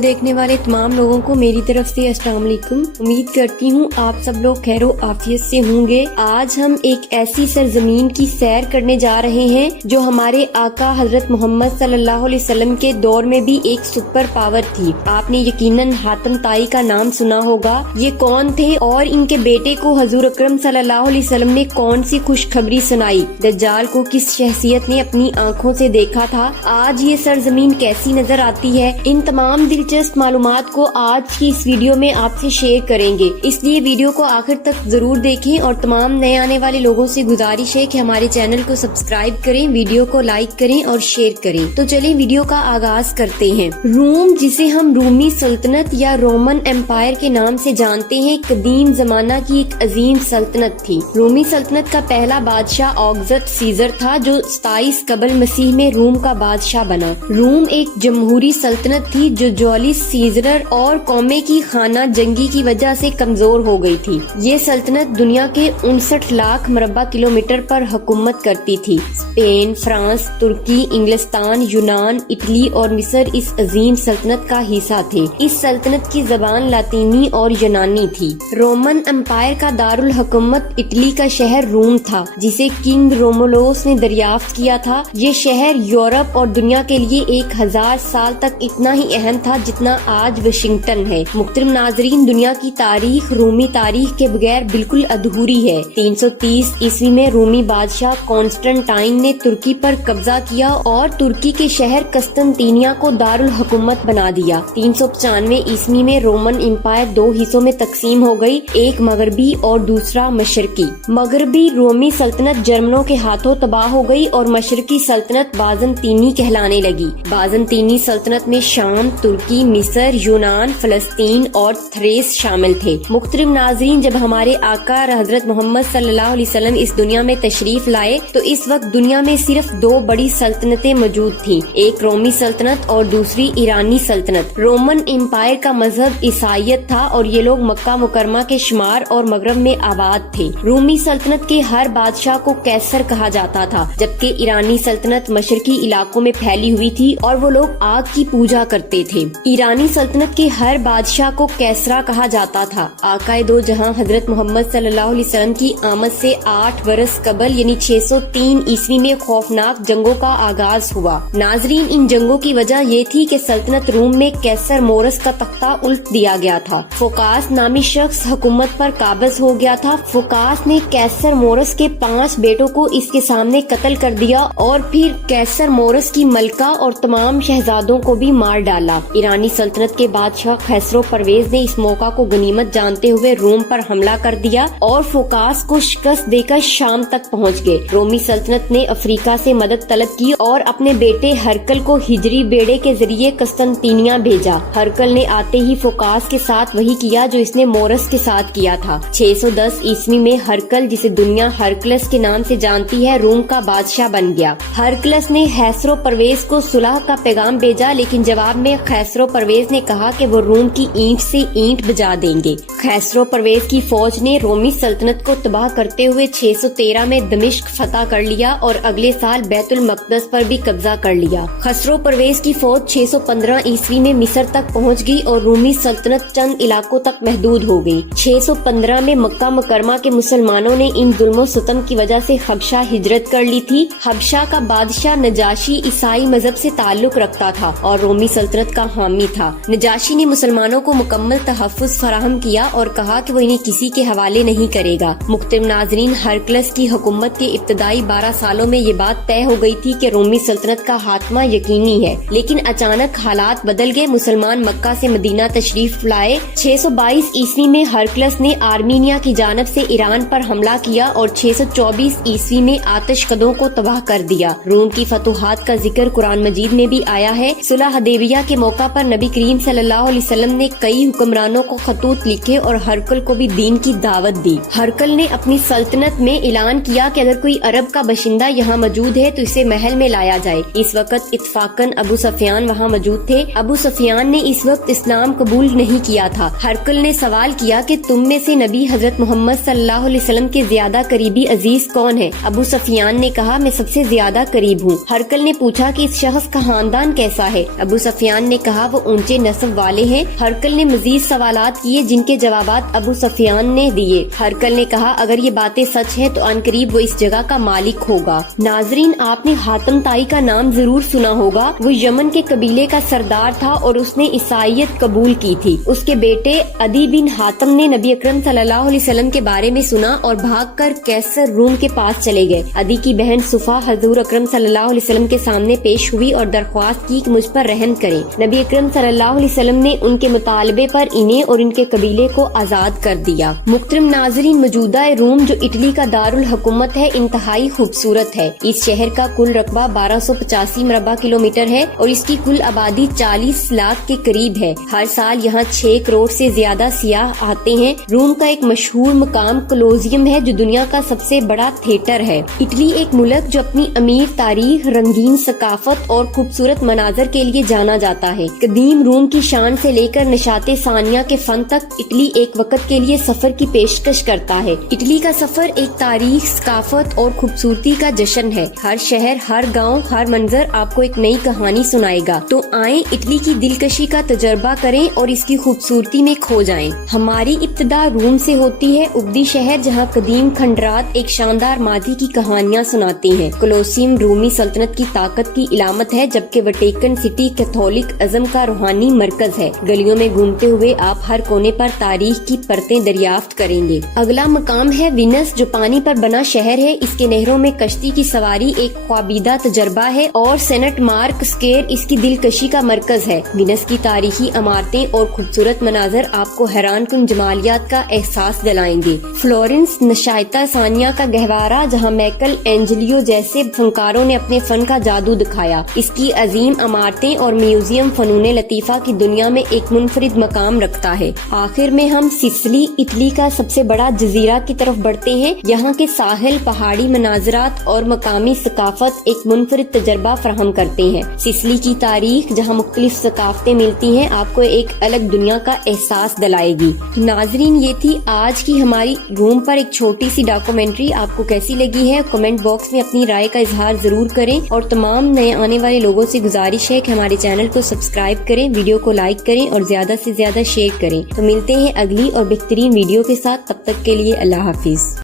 Channel دیکھنے والے تمام لوگوں کو میری طرف سے السلام علیکم۔ امید کرتی ہوں آپ سب لوگ خیر و عافیت سے ہوں گے۔ آج ہم ایک ایسی سرزمین کی سیر کرنے جا رہے ہیں جو ہمارے آقا حضرت محمد صلی اللہ علیہ وسلم کے دور میں بھی ایک سپر پاور تھی۔ آپ نے یقیناً حاتم طائی کا نام سنا ہوگا۔ یہ کون تھے اور ان کے بیٹے کو حضور اکرم صلی اللہ علیہ وسلم نے کون سی خوشخبری سنائی؟ دجال کو کس شخصیت نے اپنی آنکھوں سے دیکھا تھا؟ آج یہ سرزمین کیسی نظر آتی ہے؟ ان تمام دلچسپ معلومات کو آج کی اس ویڈیو میں آپ سے شیئر کریں گے، اس لیے ویڈیو کو آخر تک ضرور دیکھیں اور تمام نئے آنے والے لوگوں سے گزارش ہے کہ ہمارے چینل کو سبسکرائب کریں، ویڈیو کو لائک کریں اور شیئر کریں۔ تو چلیں ویڈیو کا آغاز کرتے ہیں۔ روم، جسے ہم رومی سلطنت یا رومن امپائر کے نام سے جانتے ہیں، قدیم زمانہ کی ایک عظیم سلطنت تھی۔ رومی سلطنت کا پہلا بادشاہ آگزٹ سیزر تھا جو 27 قبل مسیح میں روم کا بادشاہ بنا۔ روم ایک جمہوری سلطنت تھی جو جولیس سیزر اور قومے کی خانہ جنگی کی وجہ سے کمزور ہو گئی تھی۔ یہ سلطنت دنیا کے 59 لاکھ مربع کلومیٹر پر حکومت کرتی تھی۔ اسپین، فرانس، ترکی، انگلستان، یونان، اٹلی اور مصر اس عظیم سلطنت کا حصہ تھے۔ اس سلطنت کی زبان لاطینی اور یونانی تھی۔ رومن امپائر کا دارالحکومت اٹلی کا شہر روم تھا، جسے کنگ رومولوس نے دریافت کیا تھا۔ یہ شہر یورپ اور دنیا کے لیے 1000 سال تک اتنا ہی اہم تھا جتنا آج واشنگٹن ہے۔ محترم ناظرین، دنیا کی تاریخ رومی تاریخ کے بغیر بالکل ادھوری ہے۔ 330 عیسوی میں رومی بادشاہ کانسٹنٹائن نے ترکی پر قبضہ کیا اور ترکی کے شہر قسطنطینیہ کو دارالحکومت بنا دیا۔ 395 عیسوی میں رومن امپائر 2 حصوں میں تقسیم ہو گئی، ایک مغربی اور دوسرا مشرقی۔ مغربی رومی سلطنت جرمنوں کے ہاتھوں تباہ ہو گئی اور مشرقی سلطنت بازنطینی کہلانے لگی۔ بازنطینی سلطنت میں شام، ترکی، مصر، یونان، فلسطین اور تھریس شامل تھے۔ محترم ناظرین، جب ہمارے آقا حضرت محمد صلی اللہ علیہ وسلم اس دنیا میں تشریف لائے تو اس وقت دنیا میں صرف 2 بڑی سلطنتیں موجود تھیں، ایک رومی سلطنت اور دوسری ایرانی سلطنت۔ رومن امپائر کا مذہب عیسائیت تھا اور یہ لوگ مکہ مکرمہ کے شمار اور مغرب میں آباد تھے۔ رومی سلطنت کے ہر بادشاہ کو کیسر کہا جاتا تھا، جبکہ ایرانی سلطنت مشرقی علاقوں میں پھیلی ہوئی تھی اور وہ لوگ آگ کی پوجا کرتے تھے۔ ایرانی سلطنت کے ہر بادشاہ کو کیسرا کہا جاتا تھا۔ آقائے دو جہاں حضرت محمد صلی اللہ علیہ وسلم کی آمد سے 8 برس قبل یعنی 603 عیسوی میں خوفناک جنگوں کا آغاز ہوا۔ ناظرین، ان جنگوں کی وجہ یہ تھی کہ سلطنت روم میں کیسر مورس کا تختہ الٹ دیا گیا تھا۔ فوکاس نامی شخص حکومت پر قابض ہو گیا تھا۔ فوکاس نے کیسر مورس کے 5 بیٹوں کو اس کے سامنے قتل کر دیا اور پھر کیسر مورس کی ملکہ اور تمام شہزادوں کو بھی مار ڈالا۔ ایرانی سلطنت کے بادشاہ خسرو پرویز نے اس موقع کو غنیمت جانتے ہوئے روم پر حملہ کر دیا اور فوکاس کو شکست دے کر شام تک پہنچ گئے۔ رومی سلطنت نے افریقہ سے مدد طلب کی اور اپنے بیٹے ہرکل کو ہجری بیڑے کے ذریعے قسطنطینیہ بھیجا۔ ہرکل نے آتے ہی فوکاس کے ساتھ وہی کیا جو اس نے مورس کے ساتھ کیا تھا۔ 610 عیسوی میں ہرکل، جسے دنیا ہرکلس کے نام سے جانتی ہے، روم کا بادشاہ بن گیا۔ ہرکلس نے خسرو پرویز کو صلح کا پیغام بھیجا، لیکن جواب میں خسرو پرویز نے کہا کہ وہ روم کی اینٹ سے اینٹ بجا دیں گے۔ خسرو پرویز کی فوج نے رومی سلطنت کو تباہ کرتے ہوئے 613 میں دمشق فتح کر لیا اور اگلے سال بیت المقدس پر بھی قبضہ کر لیا۔ خسرو پرویز کی فوج 615 عیسوی میں مصر تک پہنچ گئی اور رومی سلطنت چند علاقوں تک محدود ہو گئی۔ 615 میں مکہ مکرمہ کے مسلمانوں نے ان ظلم و ستم کی وجہ سے حبشہ ہجرت کر لی تھی۔ حبشہ کا بادشاہ نجاشی عیسائی مذہب سے تعلق رکھتا تھا اور رومی سلطنت کا حامی تھا۔ نجاشی نے مسلمانوں کو مکمل تحفظ فراہم کیا اور کہا کہ وہ انہیں کسی کے حوالے نہیں کرے گا۔ محترم ناظرین، ہرکلس کی حکومت کے ابتدائی 12 سالوں میں یہ بات طے ہو گئی تھی کہ رومی سلطنت کا خاتمہ یقینی ہے، لیکن اچانک حالات بدل گئے۔ مسلمان مکہ سے مدینہ تشریف لائے۔ 622 عیسوی میں ہرکلس نے آرمینیا کی جانب سے ایران پر حملہ کیا اور 624 عیسوی میں آتش قدوں کو تباہ کر دیا۔ روم کی فتوحات کا ذکر قرآن مجید میں بھی آیا ہے۔ صلح حدیبیہ کے موقع پر نبی کریم صلی اللہ علیہ وسلم نے کئی حکمرانوں کو خطوط لکھے اور ہرکل کو بھی دین کی دعوت دی۔ ہرکل نے اپنی سلطنت میں اعلان کیا کہ اگر کوئی عرب کا باشندہ یہاں موجود ہے تو اسے محل میں لایا جائے۔ اس وقت اتفاقاً ابو سفیان وہاں موجود تھے۔ ابو سفیان نے اس وقت اسلام قبول نہیں کیا تھا۔ ہرکل نے سوال کیا کہ تم میں سے نبی حضرت محمد صلی اللہ علیہ وسلم کے زیادہ قریبی عزیز کون ہے؟ ابو سفیان نے کہا میں سب سے زیادہ قریب ہوں۔ ہرکل نے پوچھا کہ اس شخص کا خاندان کیسا ہے؟ ابو سفیان نے کہا وہ اونچے نسب والے ہیں؟ ہرقل نے مزید سوالات کیے جن کے جوابات ابو سفیان نے دیے۔ ہرقل نے کہا اگر یہ باتیں سچ ہیں تو عنقریب وہ اس جگہ کا مالک ہوگا۔ ناظرین، آپ نے حاتم طائی کا نام ضرور سنا ہوگا۔ وہ یمن کے قبیلے کا سردار تھا اور اس نے عیسائیت قبول کی تھی۔ اس کے بیٹے عدی بن حاتم نے نبی اکرم صلی اللہ علیہ وسلم کے بارے میں سنا اور بھاگ کر کیسر روم کے پاس چلے گئے۔ عدی کی بہن صفا حضور اکرم صلی اللہ علیہ وسلم کے سامنے پیش ہوئی اور درخواست کی کہ مجھ پر رحم کریں۔ نبی اکرم صلی اللہ علیہ وسلم نے ان کے مطالبے پر انہیں اور ان کے قبیلے کو آزاد کر دیا۔ محترم ناظرین، موجودہ روم جو اٹلی کا دارالحکومت ہے انتہائی خوبصورت ہے۔ اس شہر کا کل رقبہ 1285 مربع کلومیٹر ہے اور اس کی کل آبادی 40 لاکھ کے قریب ہے۔ ہر سال یہاں 6 کروڑ سے زیادہ سیاح آتے ہیں۔ روم کا ایک مشہور مقام کولوسیوم ہے جو دنیا کا سب سے بڑا تھیٹر ہے۔ اٹلی ایک ملک جو اپنی امیر تاریخ، رنگین ثقافت اور خوبصورت مناظر کے لیے جانا جاتا ہے۔ قدیم روم کی شان سے لے کر نشاط ثانیہ کے فن تک اٹلی ایک وقت کے لیے سفر کی پیشکش کرتا ہے۔ اٹلی کا سفر ایک تاریخ، ثقافت اور خوبصورتی کا جشن ہے۔ ہر شہر، ہر گاؤں، ہر منظر آپ کو ایک نئی کہانی سنائے گا۔ تو آئیں اٹلی کی دلکشی کا تجربہ کریں اور اس کی خوبصورتی میں کھو جائیں۔ ہماری ابتدا روم سے ہوتی ہے، ابدی شہر جہاں قدیم کھنڈرات ایک شاندار ماضی کی کہانیاں سناتے ہیں۔ کولوسیوم رومی سلطنت کی طاقت کی علامت ہے جبکہ ویٹیکن سٹی کیتھولک ازم کا روحانی مرکز ہے۔ گلیوں میں گھومتے ہوئے آپ ہر کونے پر تاریخ کی پرتیں دریافت کریں گے۔ اگلا مقام ہے وینس جو پانی پر بنا شہر ہے۔ اس کے نہروں میں کشتی کی سواری ایک خوابیدہ تجربہ ہے اور سینٹ مارک اسکوائر اس کی دلکشی کا مرکز ہے۔ وینس کی تاریخی عمارتیں اور خوبصورت مناظر آپ کو حیران کن جمالیات کا احساس دلائیں گے۔ فلورنس نشاط ثانیہ کا گہوارہ جہاں مائیکل اینجلیو جیسے فنکاروں نے اپنے فن کا جادو دکھایا۔ اس کی عظیم عمارتیں اور میوزیم فنون لطیفہ کی دنیا میں ایک منفرد مقام رکھتا ہے۔ آخر میں ہم سسلی، اٹلی کا سب سے بڑا جزیرہ کی طرف بڑھتے ہیں۔ یہاں کے ساحل، پہاڑی مناظرات اور مقامی ثقافت ایک منفرد تجربہ فراہم کرتے ہیں۔ سسلی کی تاریخ جہاں مختلف ثقافتیں ملتی ہیں آپ کو ایک الگ دنیا کا احساس دلائے گی۔ ناظرین، یہ تھی آج کی ہماری روم پر ایک چھوٹی سی ڈاکومنٹری۔ آپ کو کیسی لگی ہے کمنٹ باکس میں اپنی رائے کا اظہار ضرور کریں اور تمام نئے آنے والے لوگوں سے گزارش ہے کہ ہمارے چینل کو سبسکرائب کریں، ویڈیو کو لائک کریں اور زیادہ سے زیادہ شیئر کریں۔ تو ملتے ہیں اگلی اور بہترین ویڈیو کے ساتھ، تب تک کے لیے اللہ حافظ۔